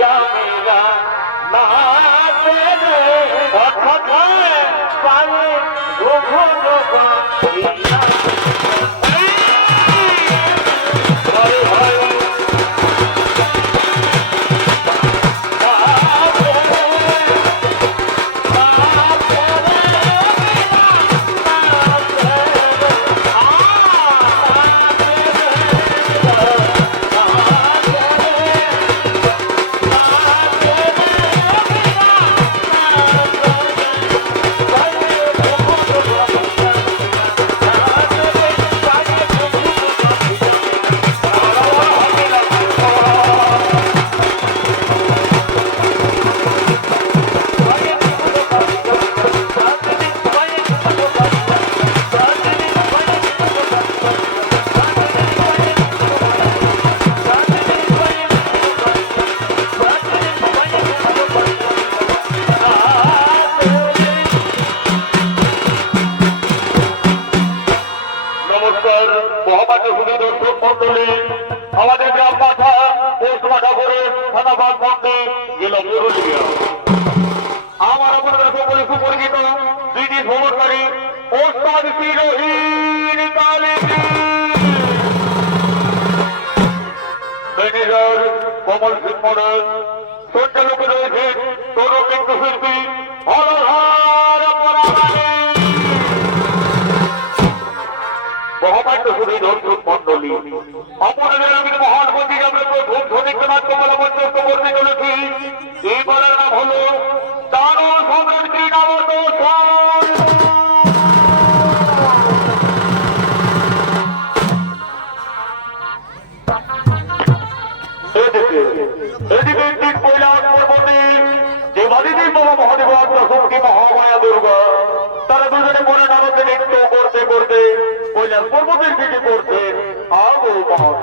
জামিলা না পেলে অথায় পায়ে ঘুঘু আমাদের গ্রাম মাথা পোস্ট মাথা করে থানা বাদ মন্ত্রী জেলা পুরুলিয়া আমার আপনাদের সকলে সুপরিচিত ব্রিটিশ ভ্রমণকারী ওস্তাদ শিরোহীন ম্যানেজার কমল সিং মডেল সঞ্চালকে রয়েছে তরুণ নৃত্যশিল্পী হলধর মহামান্য সুধী দর্শক মন্ডলী আপনাদের আমি মহান মন্দির আমরা প্রথম ধনিকনাথ কমলা মঞ্চস্থ করতে চলেছি এবারের নাম হল দারুণ সম্রাট ক্রীড়াবত যে বাদিনীর বাবা মহাদেব শক্তি মহামায়া দুর্গা তারা দুজনে মনে নামকে নৃত্য করতে করতে কৈলাস পর্বতের দিকে করছে আগমন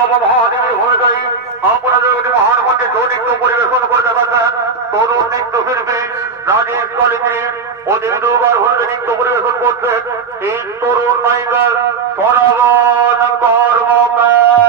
বাবা মহাদেবের ভূমিকায় আপনাদের মহান মধ্যে নৃত্য পরিবেশন করে দেখাচ্ছেন তরুণ নৃত্যশিল্পী রাজেশ কলেজে ও দেবী দুর্গার ভূমিকা নৃত্য পরিবেশন করছেন এই তরুণ নায়িকা সনাতন কর্মকার।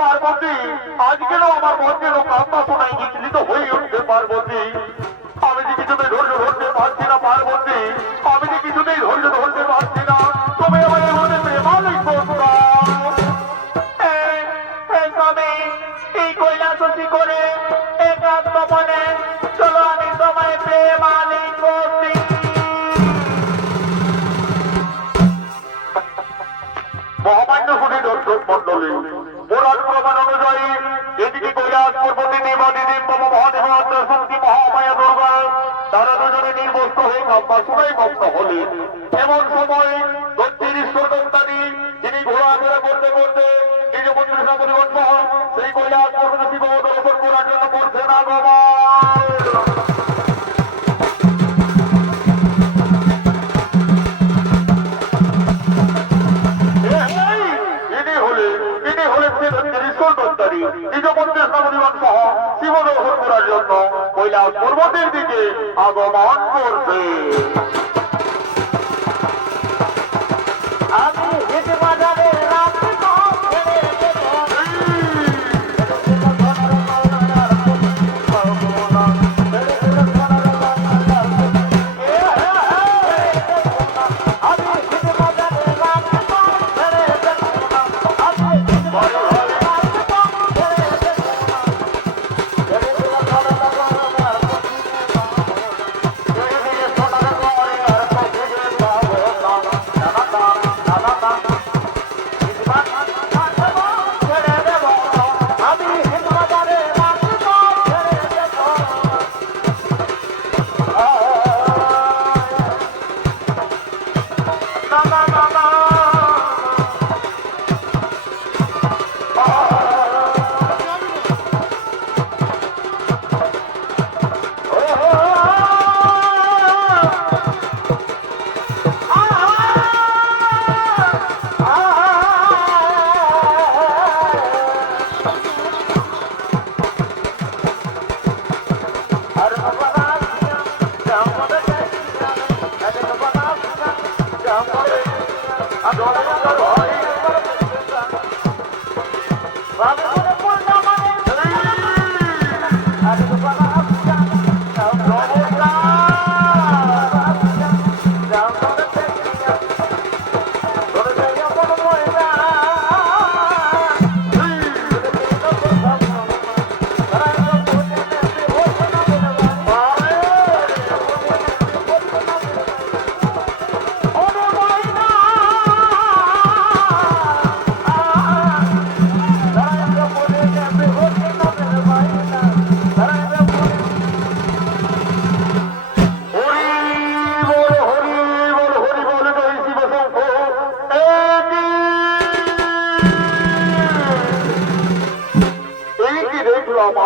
পার্বতী আজকেও আমার মধ্যে কান্না শোনাই গিয়েছিলি তো হয়ে উঠতে পার্বতী আমি যে কিছুতেই ধৈর্য ধরতে পারছি না পার্বতী আমি যে কিছুতেই ধৈর্য ধরতে পারছি না তুমি আমার মনে প্রেমালিক করতো এই কৈলাসী করে একাত্ম মনে চলো আমি তোমায় প্রেমালিক করছি মহামান্য শুনে দর্শক মন্ডলী পুরাণ প্রমাণ অনুযায়ী এদিকে কৈলাস পর্বতী দেবাদিদেব বাবা মহাদেব শক্তি মহামায়া দুর্গা তারা দুজনে নির্বস্ত হয়ে কাম্বা শুনাই মগ্ন হলেন এমন সময় দক্ষিণ ঈশ্বর দত্তানি যিনি ঘোরাফেরা করতে করতে নিজ মন্ত্রিসা পরিবর্তন সেই কৈলাস পর্বতী শিব দর্শন করার জন্য করছেন আগমন কৈলাস পর্বতের দিকে আগমন করছে আমি হেঁটে বাজারে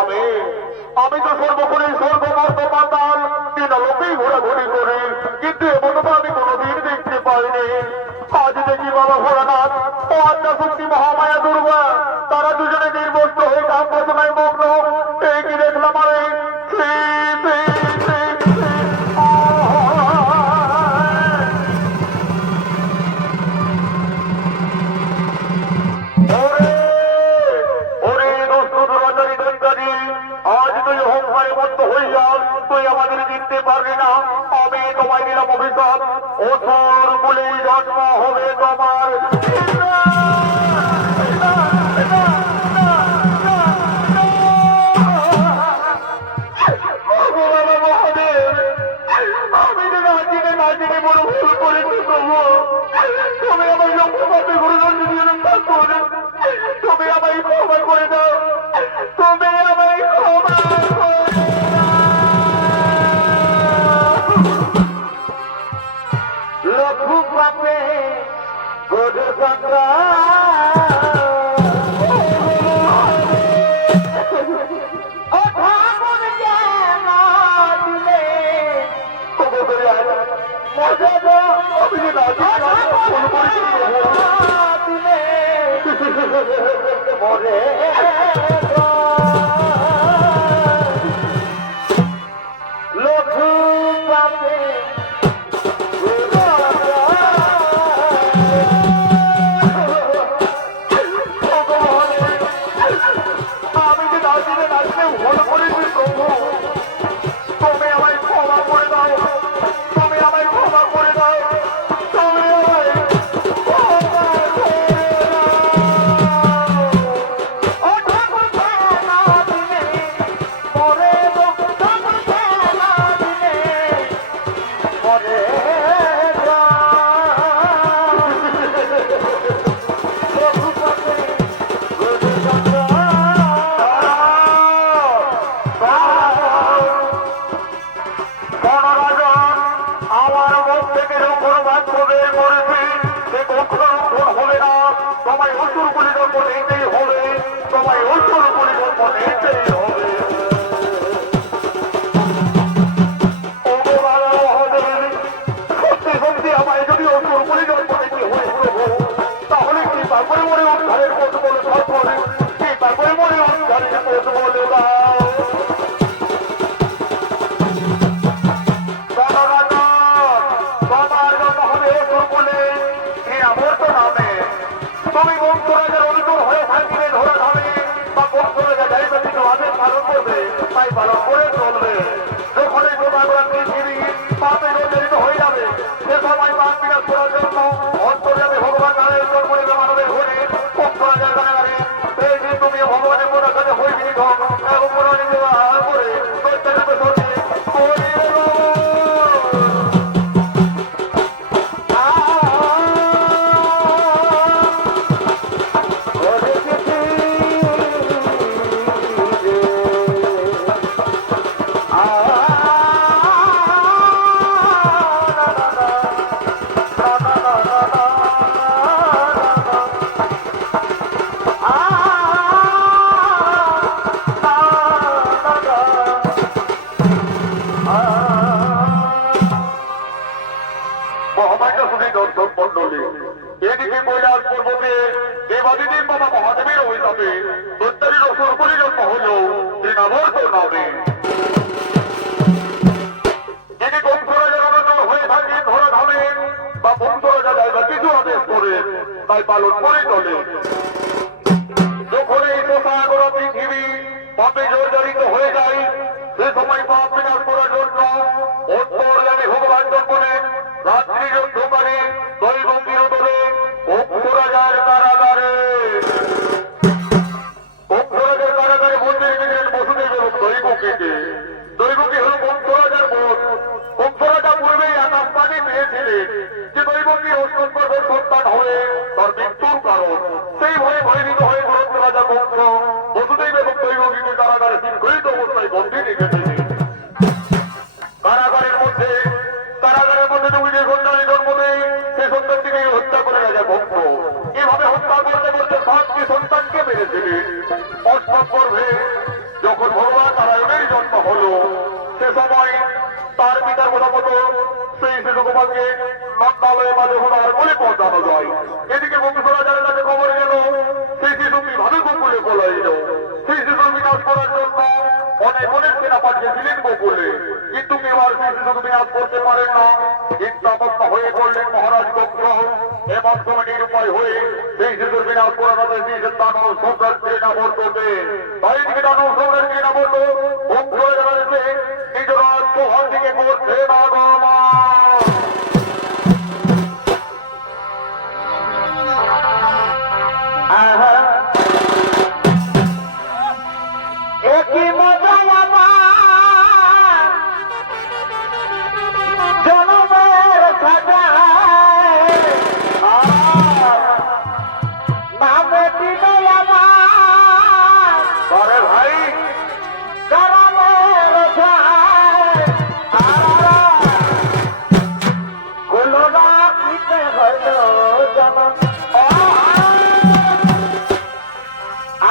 ভাবে আমি তো সর্বক্ষণে সর্বমর্ত পাতাল তিন লোকেই ঘোরাঘুরি করি, কিন্তু এমন আমি কোনোদিন দেখতে পাইনি। আজ দেখি বাবা ভোলানাথ ও আত্মা শক্তি মহামায়া দুর্গা তারা দুজনে নির্বস্ত হয়ে কাম বাসনায় মগ্ন। এই কি দেখলাম আরে আজ তুই অহংকারে বদ্ধ হইয়া তুই আমাদের জিততে পারবি না। আমি তোমায় দিলাম অভিশাপ, অসুর বলে জন্ম হবে তোমার। আমি নাচিনে বড় ভুল করেছি প্রভু, তুমি আমার লক্ষ্যপাতে গুরুদণ্ড দিয়ে রক্ষা করে, তুমি আমায় ক্ষমা করে দাও, তুমি আমায় ক্ষমা করে লঘু পাপে গরু সংগ্রা মরে লঘু পাপে আমি যে নাচলে নাচলে ভুল করেছি প্রভু, তুমি আমায় ক্ষমা করে দাও, তুমি আমায় ক্ষমা করে দাও, তুমি আমায় আমার মুখ থেকে যখন বাক্য বের করেছি সে কখনো হবে না। তোমায় অসুর বলে জন্ম নিতেই হবে, তোমায় অসুর বলে জন্ম নিতেই হবে। সত্যি সত্যি আমায় যদি অসুর বলে জন্ম নিতে হয় প্রভু, তাহলে কৃপা করে মনে উদ্ধারের পথ বলে সর্বরে, কৃপা করে মনে উদ্ধারের পথ বলে দাও। তুমি বংশরাজের অনুকূল হয়ে থাকবে ধরা ধামে, বা বংশরাজা যাইবে কিছু আদেশ পালন করবে, তাই পালন করে চলবে। যখন এই গোদাগরা পৃথিবী পাপে জর্জরিত হয়ে যাবে, সে সময় পাপ বিনাশ করার জন্য অন্তর্যামী ভগবান নারায়ণ জন্ম নেবে মানবের ঘরে। বংশরাজার কারাগারে এই যে তুমি ভগবানের মোড়ার কাছে হইবি এবং পুরাণী ব্যবহার করে প্রত্যেককে সত্যি এদিকে কৈলাস পর্বতে দেবাদিদেব বাবা মহাদেবের অভিশাপে দৈত্যারীর অসুর বলে জন্ম হলেও তৃণাবর্ত নামে যিনি বংশরাজার অনুকূল হয়ে থাকে ধরা ধামে, বা বংশরাজা যাইবা কিছু আদেশ করে, তাই পালন করে চলে। যখন এই সাগর পৃথিবী পাপে জর্জরিত হয়ে যায়, সে সময় পাপ বিনাশ করার জন্য অন্তর্যামী ভগবান জন্ম নেন। রাত্রি যুদ্ধকারী দৈব বিরোধে বংশরাজার কারাগারে বন্দী রেখেছিলেন বসুদেব এবং দৈবকীকে। দৈবকী হল বংশরাজার বোন। বংশরাজা পূর্বেই আকাশ পানি পেয়েছিলেন যে দৈবকীর অষ্টম্বর সন্তান হয়ে তার মৃত্যুর কারণ। সেই ভয়ে ভয়ভীত হয়ে বরন্ত রাজা বংশ বসুদেব এবং দৈবকীকে কারাগারে শৃঙ্খলিত অবস্থায় বন্দী রেখেছিলেন। কারাগারের মধ্যে তুমি যে সন্তানের জন্ম দেয় সে সন্তানটিকে হত্যা করে রাজা বংশ। এভাবে হত্যা করতে করতে 7টি সন্তানকে মেরেছিলেন। অষ্টম পর্বে যখন ভগবান নারায়ণের জন্ম হলো সে সময় তার পিতার কথা মতো সেই শিশুকুমারকে নন্দালয়ে বা যমুনার বলে পৌঁছানো যায়। এদিকে বংশরাজার কাছে খবর গেল সেই শিশুটি ভালো গোকুলে পলাইল। সেই শিশুর বিনাশ করার জন্য অনেক অনেক সেনা পাঠিয়েছিলেন গোকুলে, কিন্তু এবার সেই শিশুকে বিনাশ করতে পারেন না। চিন্তামগ্ন হয়ে পড়লেন মহারাজ কংস। এমন সময় নিরুপায় হয়ে সেই শিশুর বিনাশ করা তাদের দিয়েছেন দানব সম্রাটকে নামর্তকে। তাই দিকে দানব সম্রাটকে নামর্ত বংশরাজারা এসে নিজের আত্মহার দিকে করছে বাবা। একই মজা আমার জনমের সাজায় নামে দিল আমার ভাই জনমের ছায় গুলো রাখিতে হইল জনম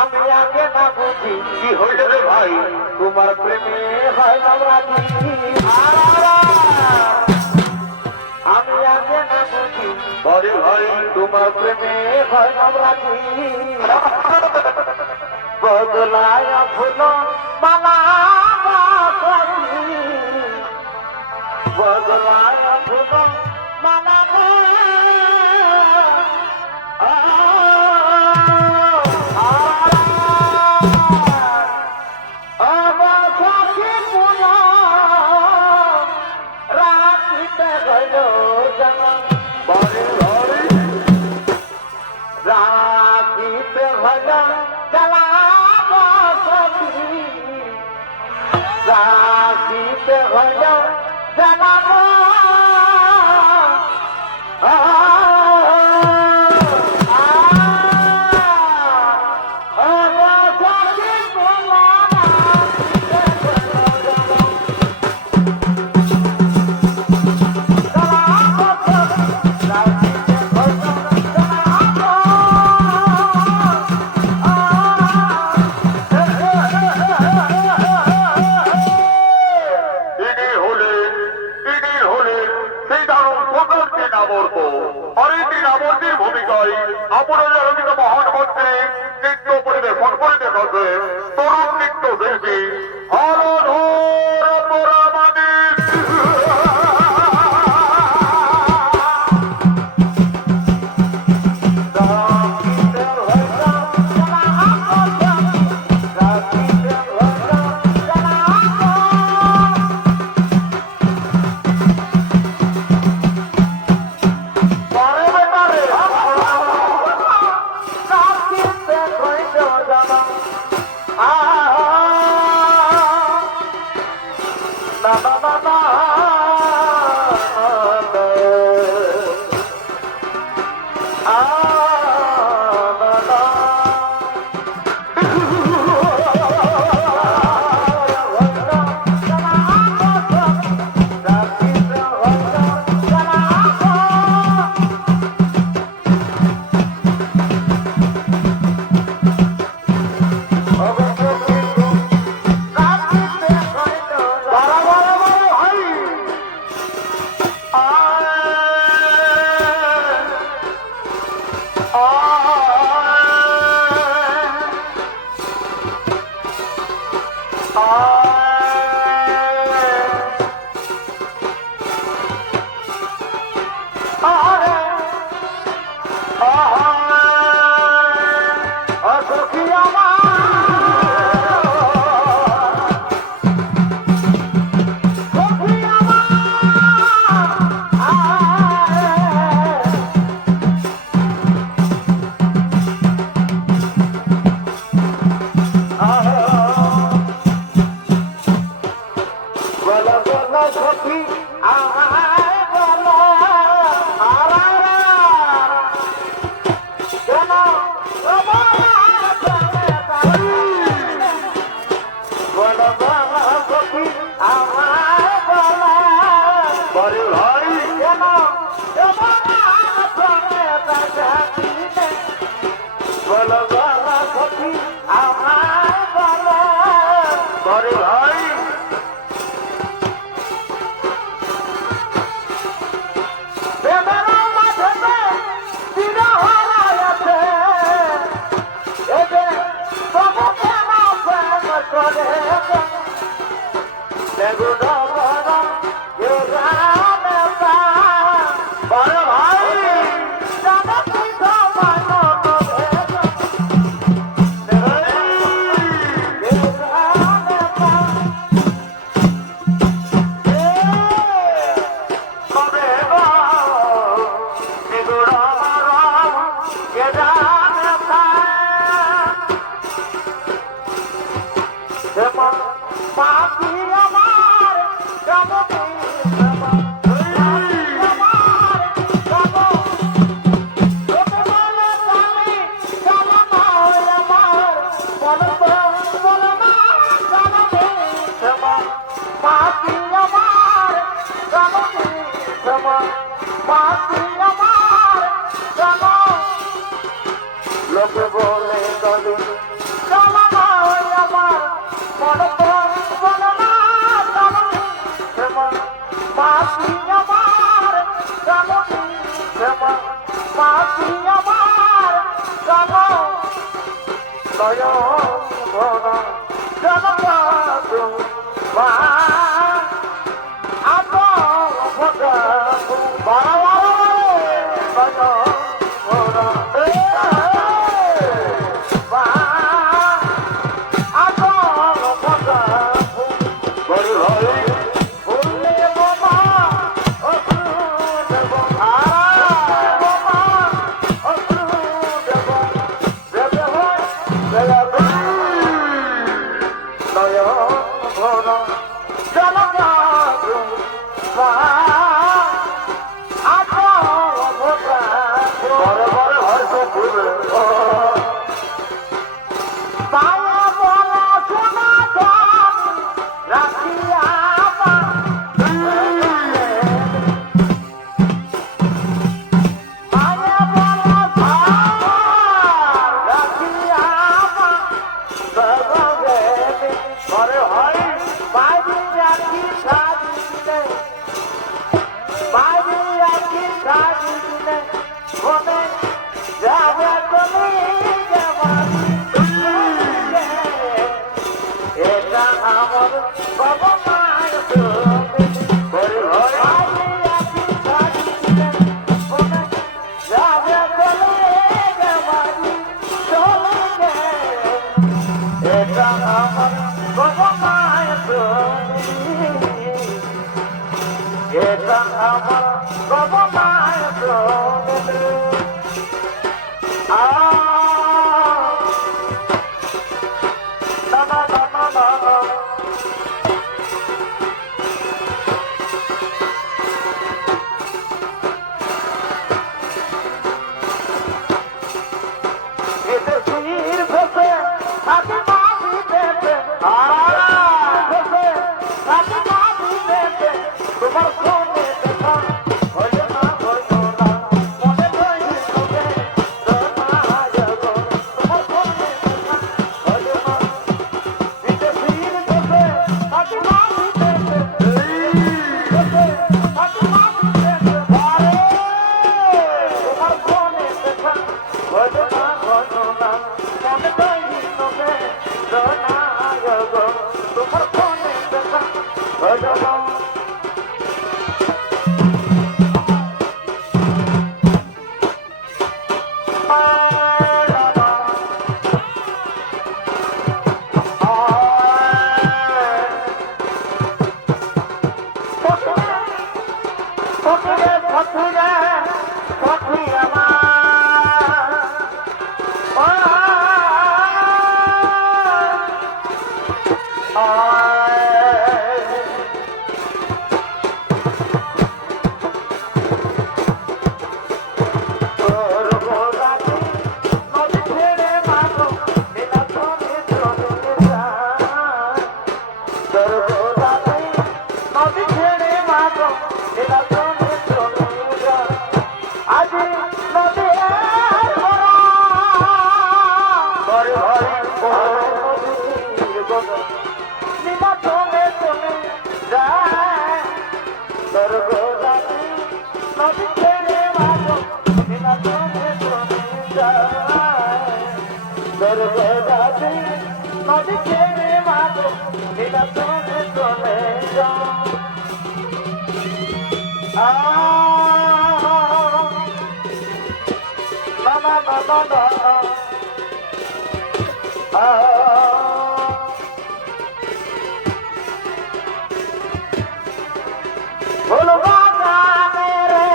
আমি আগে না বুঝি কি হইলে রে ভাই? তোমার প্রেমে হয় রাজি আমি আগে না বুঝি আরে ভাই তোমার প্রেমে হয় রাজি বদলায় ফুল মালা বদলায় ফুল মালা রাখিতে হল জানাব মহান মন্ত্রী নৃত্য পরিবেশন করে দেখাচ্ছে তরুণ নৃত্য শিল্পী আরে ভাই প্রেমের মাঝে বিরহ আছে এই যে তবু প্রেম প্রেম করে বেগুন বড় যে গানে পা আরে ভাই জানো কি সমান করে যে গানে পা তবে গো নিগুড় মরম কে জানে পাখি আমার জমনি আমার জম তোকে বলে জানি জমনা আমার বলতো বলনা জমনি পাখি আমার জমনি পাখি আমার জম লোকে বলে গলি জমনা আমার বলতো বলনা জমনি পাখি আমার জমনি পাখি আমার জম নয়ন ভরা জনপাতু মা আতো ভগা বারে নয়ন ভরা মা আতো ভগা বড় ভাই ভুলে বাবা অসুর দেব বাবা অসুর দেব দেব হয় দেব নয়ন ভরা জনপাতু মা আতো ভগা বড় বড় ভাই সব ভুলবে মায়া বলা শোনা জানি রাখিয়া মায়া বলা রাখিয়া আরে ভাই বাইরে রাখি সাজি দিলে বাইরে রাখি সাজি দিলে মনে যাবে তুমি যাবানি এটা আমার বাবা মায়ের তুমি বড় ভাই বাইরে রাখি সাজি দিলে মনে যাবে তুমি যাবানি চলে এটা আমার বাবা মায়ের তুমি এটা আমার বাবা মায়ের তুমি না না না না না না এতে শির ভেসে হাতি মাটি দেবে ভেসে হাতি মাটি দেবে তোমার ফোনে দেখা হইল না মনে তৈরি হবে তোমার ফোনে দেখা হইল না এতে শির ভেসে হাতি মাটি দেবে ভেসে হাতি মাটি দেবে তোমার ফোনে দেখা হইল না মনে তৈরি হবে তোমার ফোনে দেখা হইল না এটা তুমি চলে যাও না না না না না ভুলবা গানে রে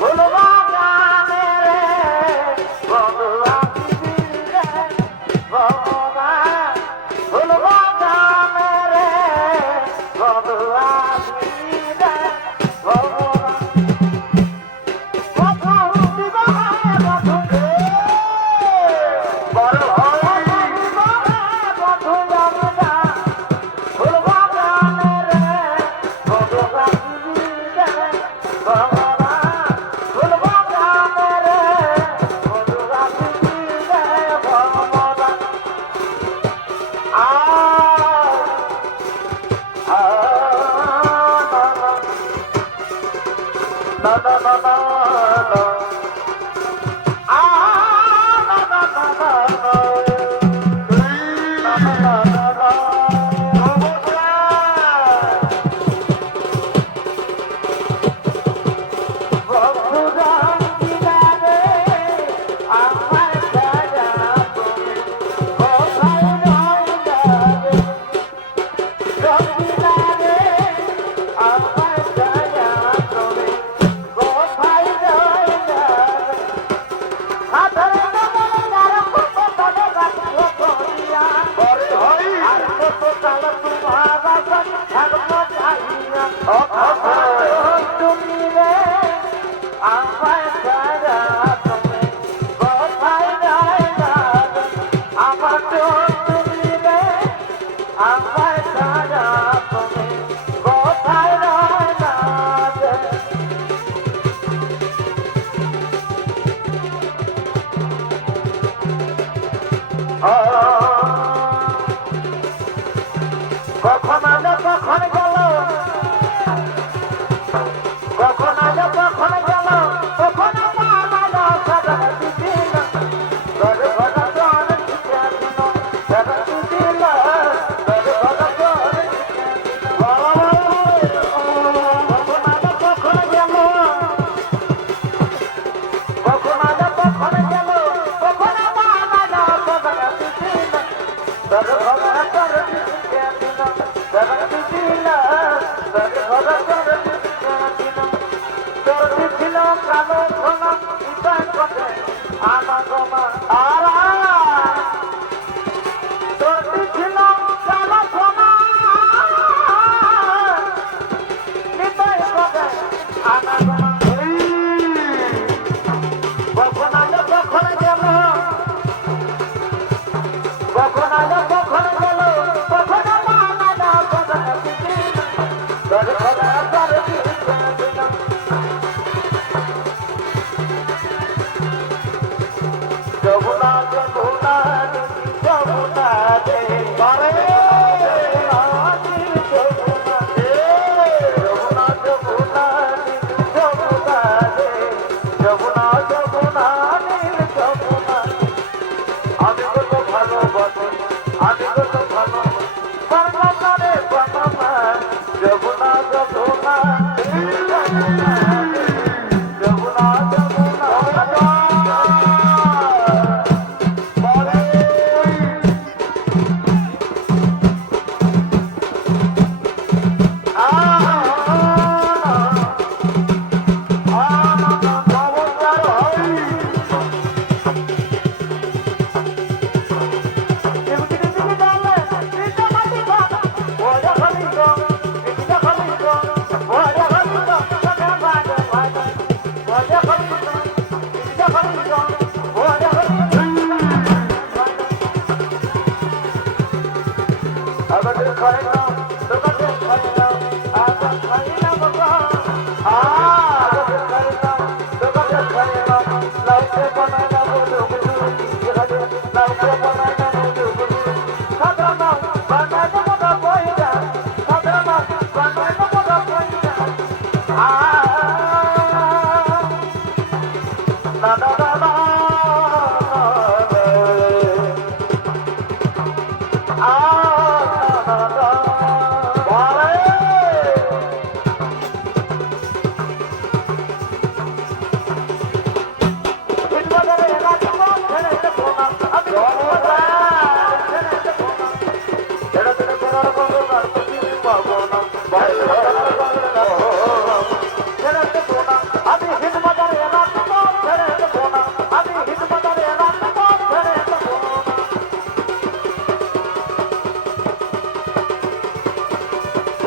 ভুলবা গানে রে বন্ধুরা রে ভুলবা ভুলবা গানে রে বন্ধুরা রে ভুলবা বন্ধু বিবাহে বন্ধু রে বড় হয় বিবাহে বন্ধু জানবা ভুলবা গানে রে বন্ধুরা রে ভুলবা ভুলবা গানে রে বন্ধুরা রে ভুলবা na na na na na na na na কখন আলো কখন গেল কখন আলো কখন গেল কখন আলো সদা দিল গর গর গর দিল সদা দিল গর গর গর কখন আলো কখন গেল কখন আলো কখন গেল কখন আলো সদা দিল গর গর গর কালো ঘোলা ইতাই কটে আনা গমা আরা তোর ছিল কালো ঘোলা ইতাই কটে আনা গমা কখন আলো কখন গেল কখন আলো কখন গেল কখন আলো কখন তোর ঘোলা তোর যমুনা যমুনা যমুনা দে পারে যমুনা দে যমুনা যমুনা যমুনা দে যমুনা যমুনা নীল যমুনা আমি কত ভালোবাসি আমি কত ভালো বর্ণনা রে বর্ণনা যমুনা যমুনা যমুনা যমুনা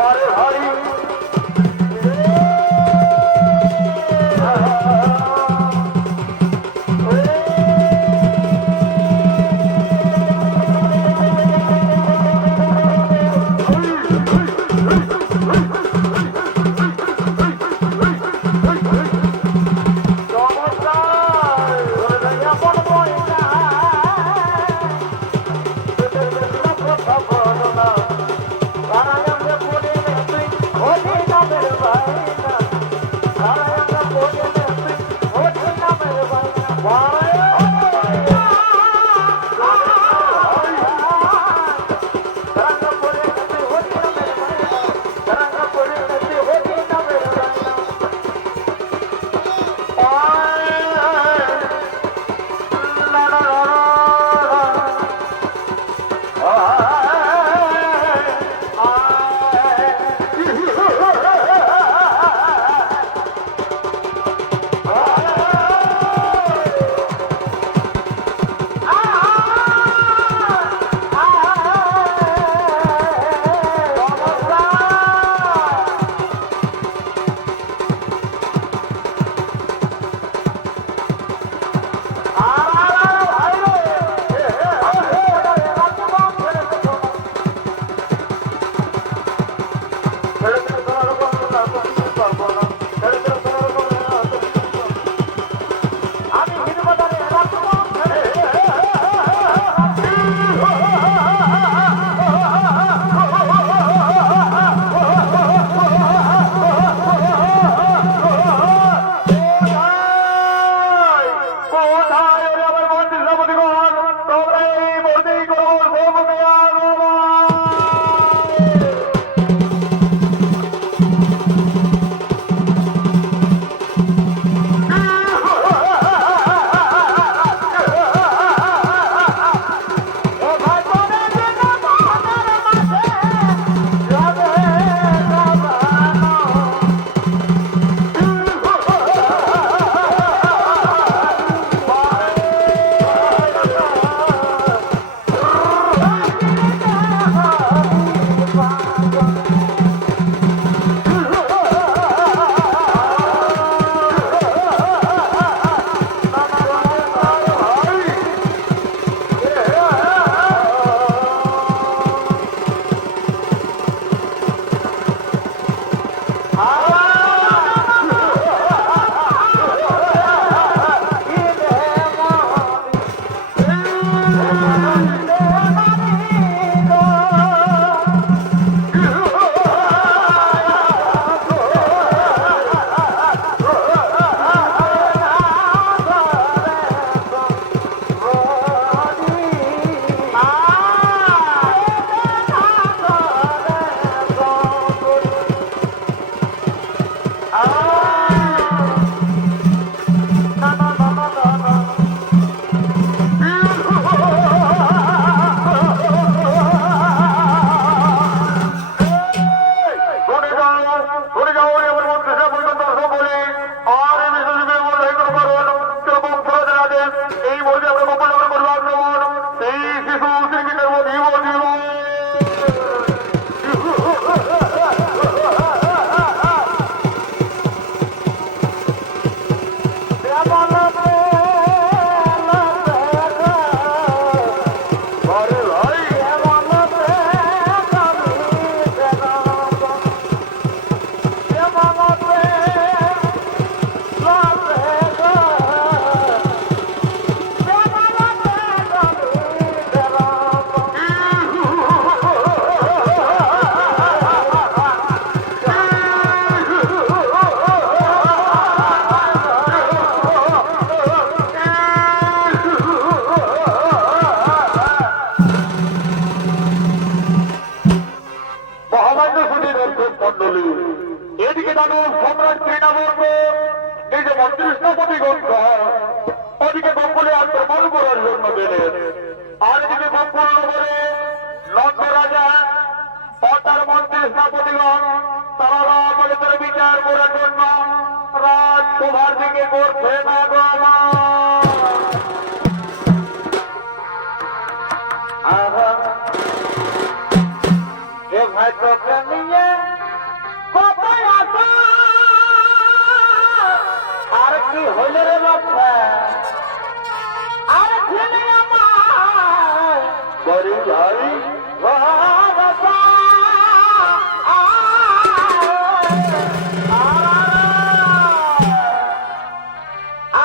বারে ভাই ওদিকে বঙ্গলে আক্রমণ করার জন্য গেলেন, আর এদিকে বঙ্গনগরে লন্ড রাজা ও তার মন্ত্রী স্থাপতিগণ তারা রাজের বিচার করার জন্য রাজসভার দিকে করছেন আগমন। এ ভাই তোকে নিয়ে হইলে রে বাচ্চা আর ছেলে আমার বড় ভাই বাবা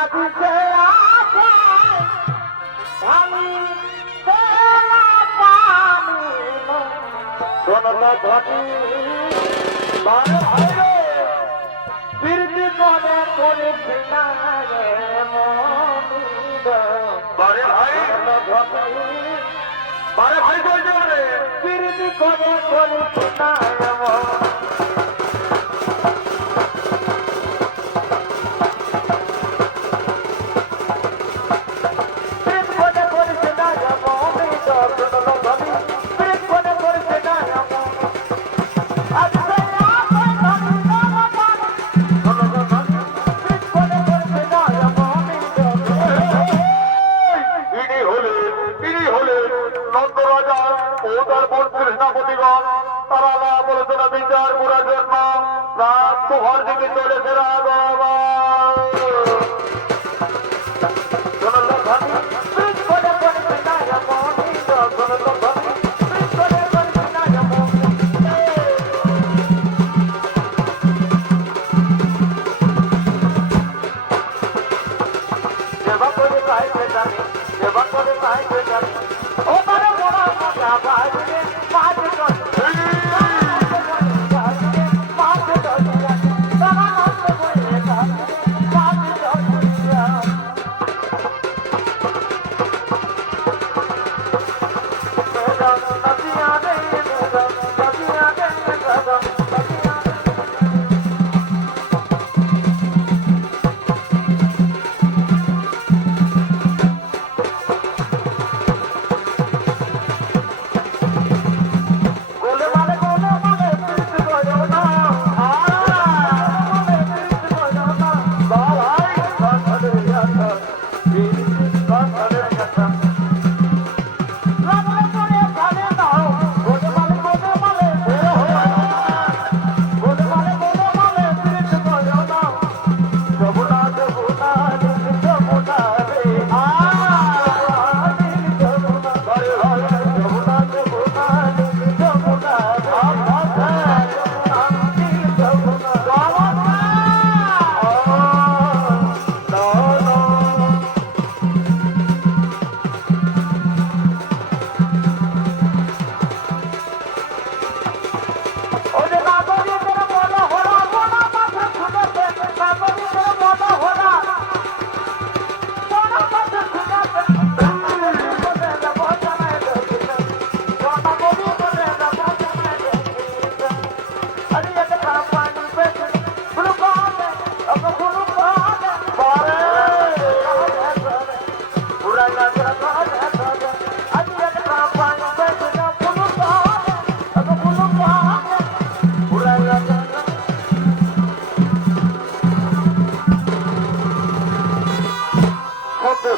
আদি সে আপে আমি সোনা ধনী বারে ভাইরে প্রীতি করে করে বিনারে মনিদ বারে ভাই ধনী বারে ভাই বলছে রে প্রীতি করে করে বিনারে তিনি হলেন নন্দরাজা ও তার বোন কৃষ্ণাপতিগণ তারা না বলেছেন বিচার করার জন্য রাত তোহার দিকে চলেছে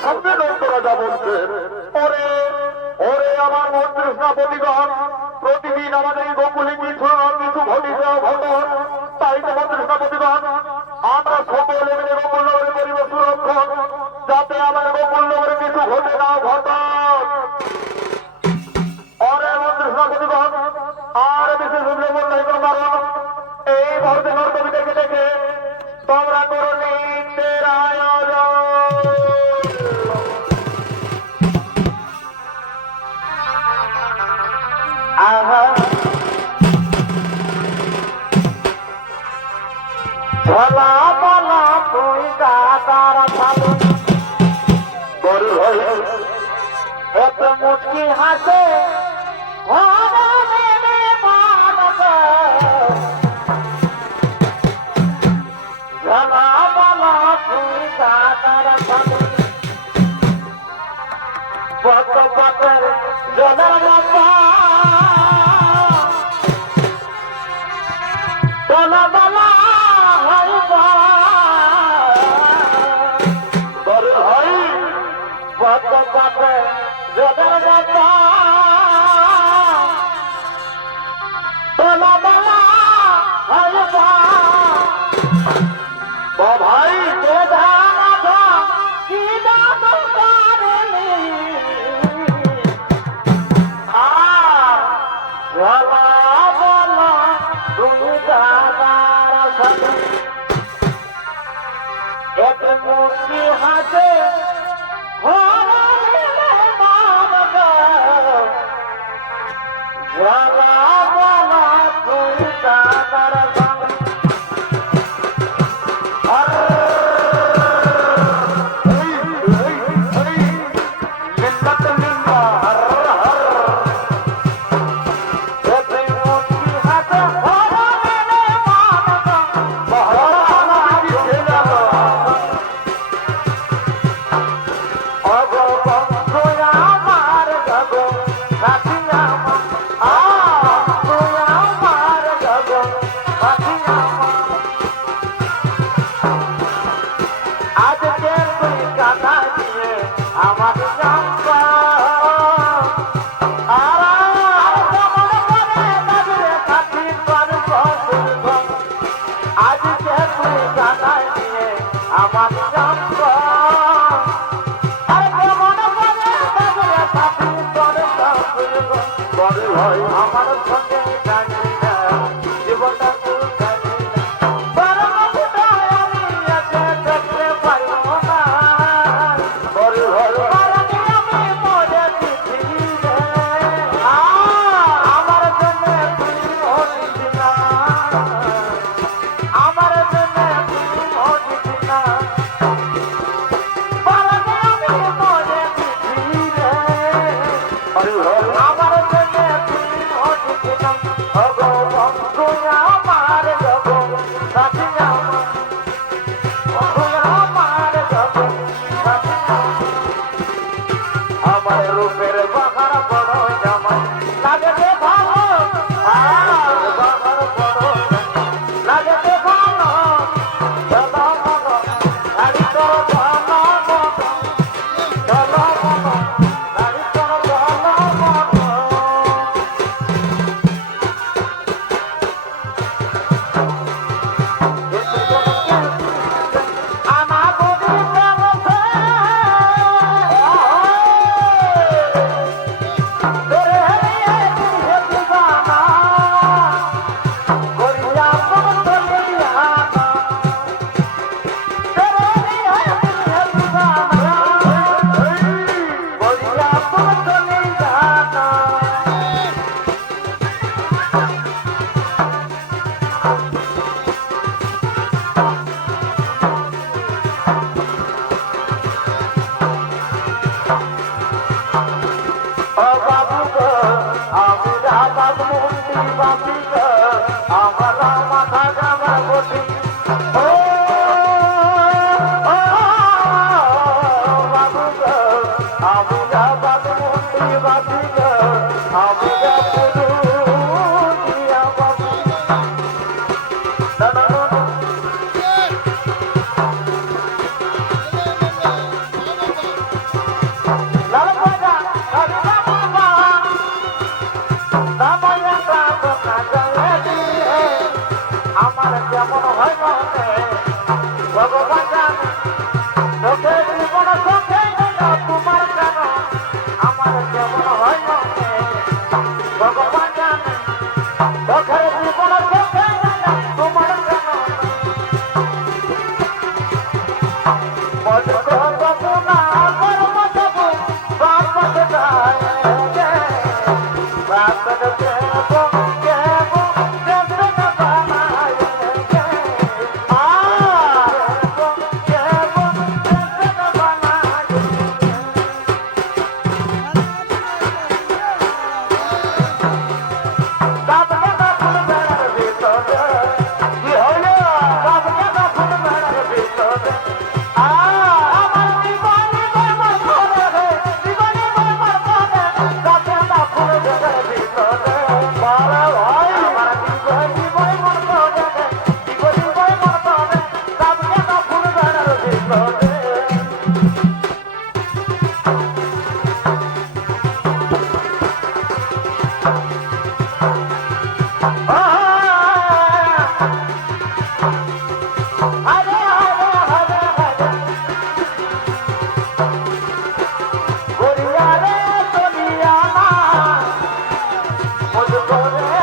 সত্যি নন্দরাজা বলছেন ওরে ওরে আমার বোন কৃষ্ণাপতিগণ প্রতিদিন আমাদের এই গোকুলে কিছু কিছু ঘটিছে অঘটন তাই তো বোন কৃষ্ণাপতিগণ আমরা সকলে মিলে গোকুল নগরে করিব সুরক্ষণ যাতে আমার গোকুল নগরে কিছু ঘটে না ঘটন ওরে বোন কৃষ্ণাপতিগণ আর বিশেষ উল্লেখ নাই কোনো কারণ এই ভারতে নর্তমী দেখে দেখে তোমরা করো নিত্যের আয়োজন ভোলা বলা তুই দাদার ভালো বড় ভাই এত মুটকি হাসে ভরা মেরে মানব ভোলা বলা তুই দাদার ভালো পত পতের জলের মতো তোলা বলা বড় ভাই পত পতের জলের মতো বলো তুমি দাদার সাথে এক মুখি হাতে জ্বালা বলা তুমি দাদার সাথে আমার চম্পা আজকে তুই জানাই দিয়ে আমার চম্পা আর কেমন করে তাদের সাথী করে বড় হয় আমার সঙ্গে জানি না জীবনটা তুই জানি না বড় কোথায় আমি আছে দেখতে পারব না বড় হয় আমি মরে দিছি আমার জন্য তুই হলিস না আমার জন্য তুই হলিস না আমি মরে দিছি আমার জন্য তুই হলিস না ভগবান তুই আমার জগৎ সাথী আমার জগৎ সাথী আমার রূপের বাহার বড় জামা লাগে ভালো আর বাহার বড় লাগে ভালো চলো মনো গাড়ি তোর ভালো মনো চলো মনো গাড়ি তোর ভালো মনো আমার বড় প্রেমে তোরে হরিয়ে তুই দিবানা করিয়া তোর লিয়ানা তোরে হরিয়ে তুই দিবানা করিয়া তোর লিয়ানা ও বাবু গো আমি রাবাগ মুন্ডি বাপি গো আমার মাথা গামা বটি ও বাবু গো আমি রাবাগ মুন্ডি বাপি গো আমি পুরু দিয়া বাবু দাদা লাল বাজা লাল বাবা দামায়া দাদা কাজলে দিয়ে আমার কেমন হয় মনে ভগবান জানে চোখে জীবন চোখে না তোমার কেন আমার কেমন হয় মনে ভগবান জানে চোখে জীবন চোখে না তোমার কেন মজা করবো না করব যাবো বাপত যায় বাপত দেবো দেবো দেবো না বানায় দেবো দেবো না বানায় বাপকে না ফুল বেড়ার ভিতরে কি হলো বাপকে না ফুল বেড়ার ভিতরে আমার জীবনে আমার ঘরে জীবনে আমার ঘরে বাপকে না ফুল বেড়ার ভিতরে বারে ভাই আমার জীবনে আমার ঘরে জীবনে আমার ঘরে বাপকে না ফুল বেড়ার ভিতরে হরে হরে হরে হরে গরিয়া রে চলিয়া না মুঝকো রে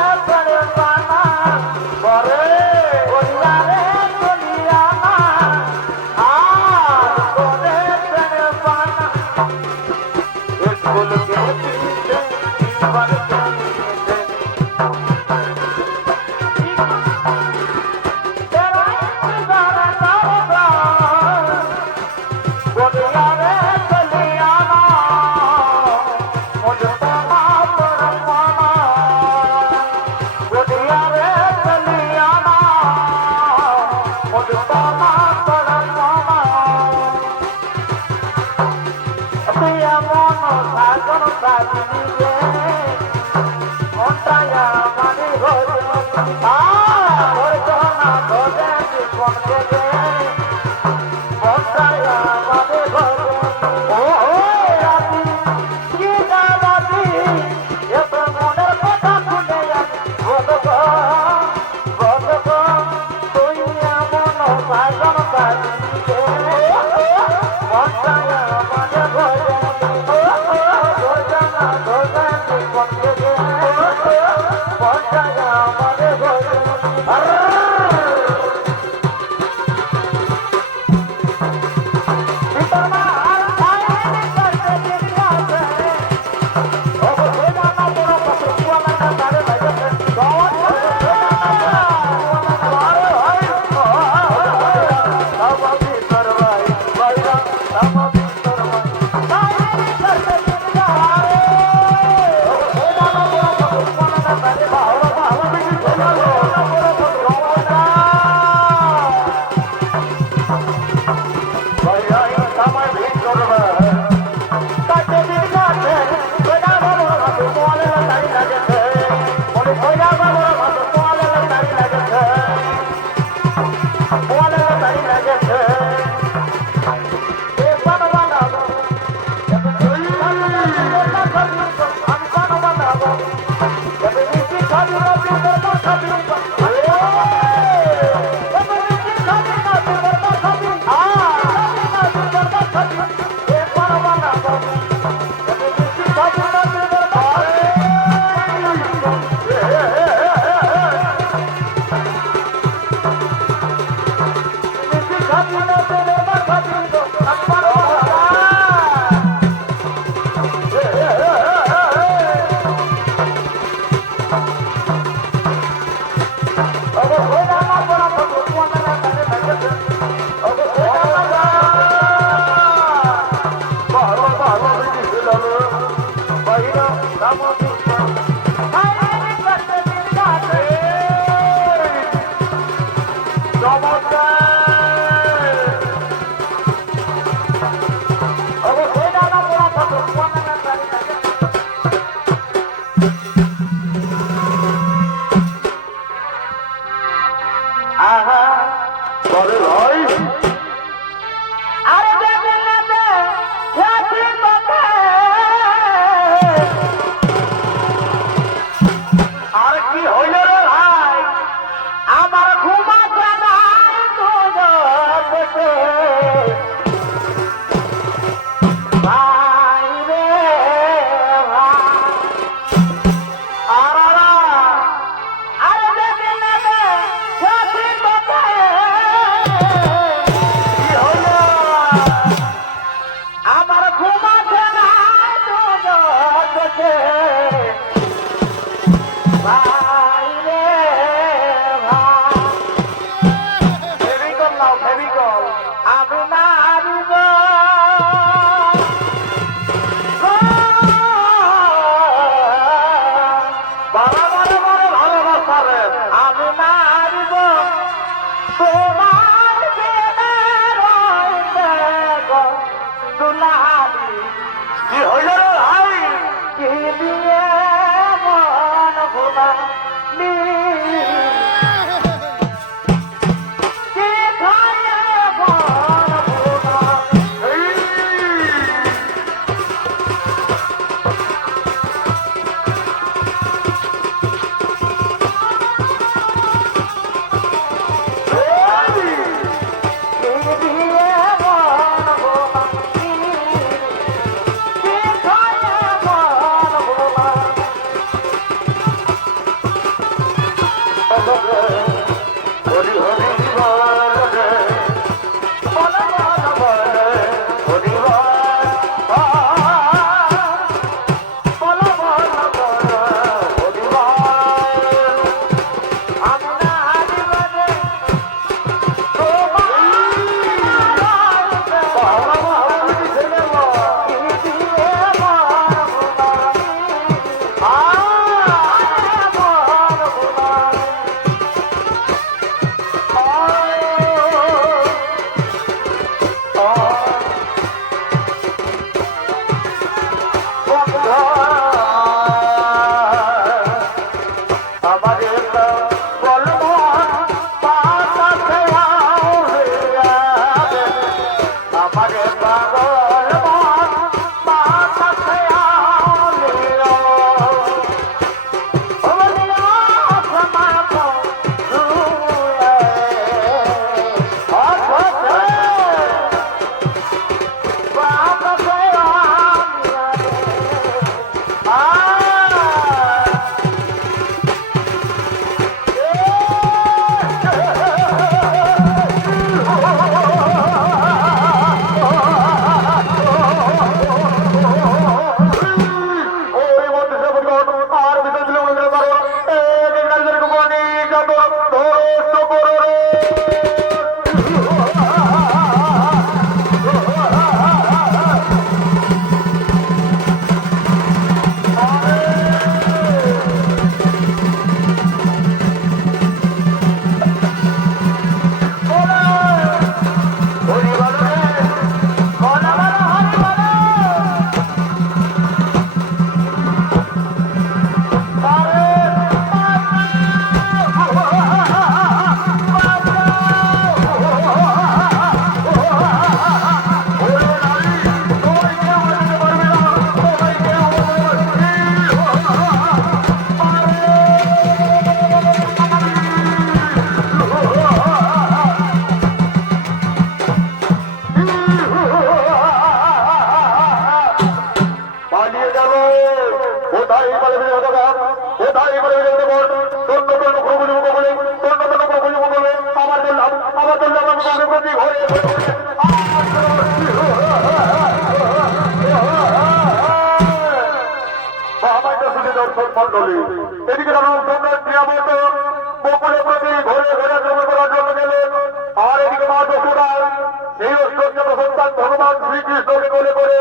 শ্রীকৃষ্ণকে কোলে করে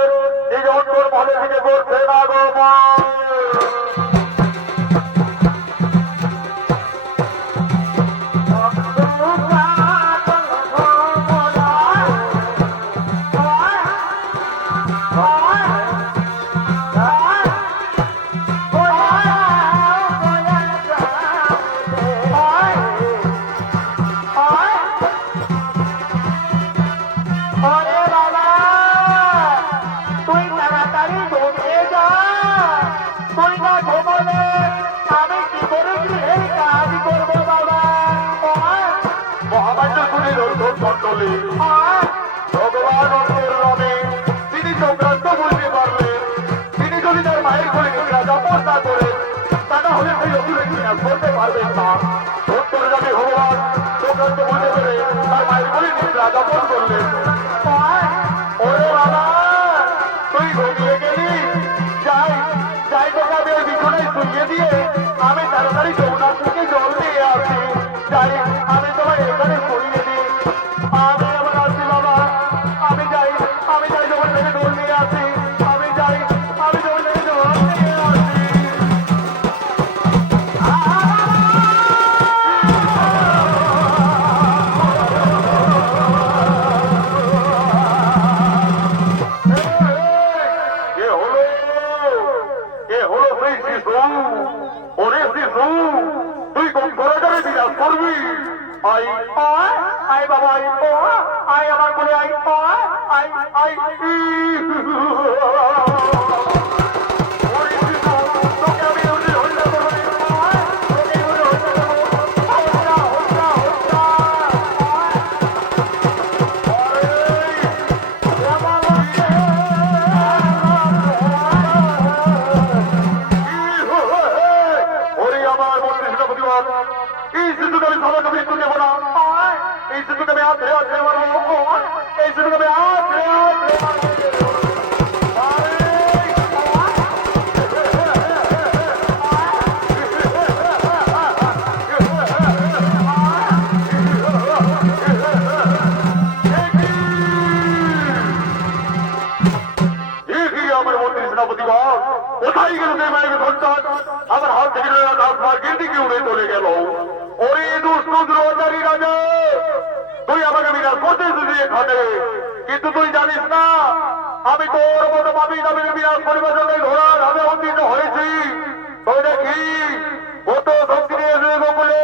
নিজ অন্তর মহলে থেকে করছেন আগমন। মহামান্য শুনে দর্শক মন্ডলী, ভগবান অন্তর নামে তিনি চক্রান্ত বুঝতে পারলেন। তিনি যদি তার মায়ের কোলে নিদ্রা যাপন না করেন, তা না হলে সেই অসুরে বিনাশ করতে পারবেন না। অন্তর নামে ভগবান চক্রান্ত বুঝতে পেরে তার মায়ের কোলে নিদ্রা যাপন করলেন। ওরে বাবা, তুই ঘুমিয়ে গেলি? যাই যাই তোকে আমি ওই বিছানায় শুইয়ে দিয়ে আমি তাড়াতাড়ি যমুনা থেকে জল দিয়ে আসি। যাই, আমি তোমার এখানে সরিয়ে দিই। আমি আবার আসি বাবা, আমি যাই যমুনা থেকে জল নিয়ে আসি। আমি যাই যমুনা থেকে জল নিয়ে আসি। এ হলো সেই শিশু। ওরে শিশু, তুই কোন ঘরে বিরাজ করবি? আই আই বাবা, আই আমার বলে আই আই আই তোকে আমি হত্যা করবো। এই শিশুকে আমি সবাইকে মৃত্যু দেবো না। এই শিশুকে আমি আঁকড়ে আঁকড়ে মারবো। এই শিশুকে আমি আঁকড়ে আঁকড়ে মারবো। আমার মন্ত্রী সেনাপতিগণ, কোথায় গেল সেই মায়ের সন্তান? আমার হাত থেকে গির্দিকে উড়ে চলে গেল। ওরে দুষ্ট দ্রোহচারী রাজা, তুই আমাকে বিনাশ করতে এসেছিস এখানে, কিন্তু তুই জানিস না আমি তোর মতো পাপী দাবির বিনাশ করিবার জন্য ঘোড়ার হাতে অতীর্ণ হয়েছি। তুই দেখি কত শক্তি নিয়ে এসে গোকুলে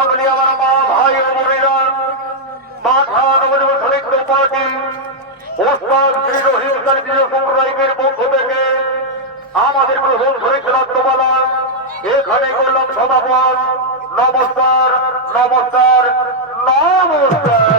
মন্ডলী, আমার মা ভাই ও বোনেরা, মাথা নবযুব নৃত্য পার্টি ওস্তাদ শ্রী রহিম রায়ের পক্ষ থেকে আমাদের প্রথম নৃত্যমালা এখানে করলাম সমাপন। নমস্কার, নমস্কার, নমস্কার।